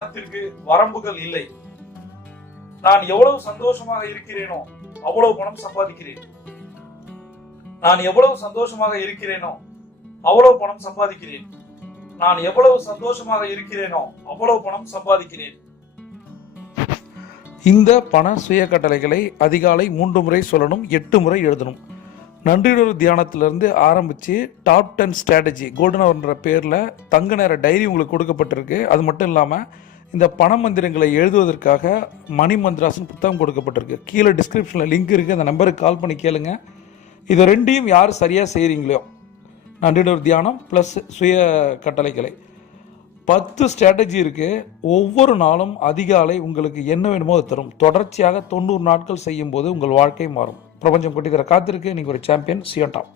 பணத்திற்கு வரம்புகள் இல்லை. நான் எவ்வளவு சந்தோஷமாக இருக்கிறேனோ அவ்வளவு பணம் சம்பாதிக்கிறேன். நான் எவ்வளவு சந்தோஷமாக இருக்கிறேனோ அவ்வளவு பணம் சம்பாதிக்கிறேன். நான் எவ்வளவு சந்தோஷமாக இருக்கிறேனோ அவ்வளவு பணம் சம்பாதிக்கிறேன். இந்த பண சுய கட்டளைகளை அதிகாலை 3 முறை சொல்லணும், 8 முறை எழுதணும். நன்றியுணர்வு தியானத்திலிருந்து ஆரம்பித்து டாப் 10 ஸ்ட்ராட்டஜி கோல்டன் அவர்ன்ற பேரில் தங்க நேர டைரி உங்களுக்கு கொடுக்கப்பட்டிருக்கு. அது மட்டும் இல்லாமல் இந்த பண மந்திரங்களை எழுதுவதற்காக மணி மந்திராசன் புத்தகம் கொடுக்கப்பட்டிருக்கு. கீழே டிஸ்கிரிப்ஷனில் லிங்க் இருக்குது, அந்த நம்பருக்கு கால் பண்ணி கேளுங்க. இதை ரெண்டையும் யார் சரியாக செய்கிறீங்களோ, நன்றியுணர்வு தியானம் ப்ளஸ் சுய கட்டளைகளை 10 ஸ்ட்ராட்டஜி இருக்குது. ஒவ்வொரு நாளும் அதிகாலை உங்களுக்கு என்ன வேணுமோ அது தரும். தொடர்ச்சியாக 90 நாட்கள் செய்யும் போது உங்கள் வாழ்க்கை மாறும். பிரபஞ்சம் கொட்டி தர காத்திருக்கு. நீங்கள் ஒரு சாம்பியன். Zion top.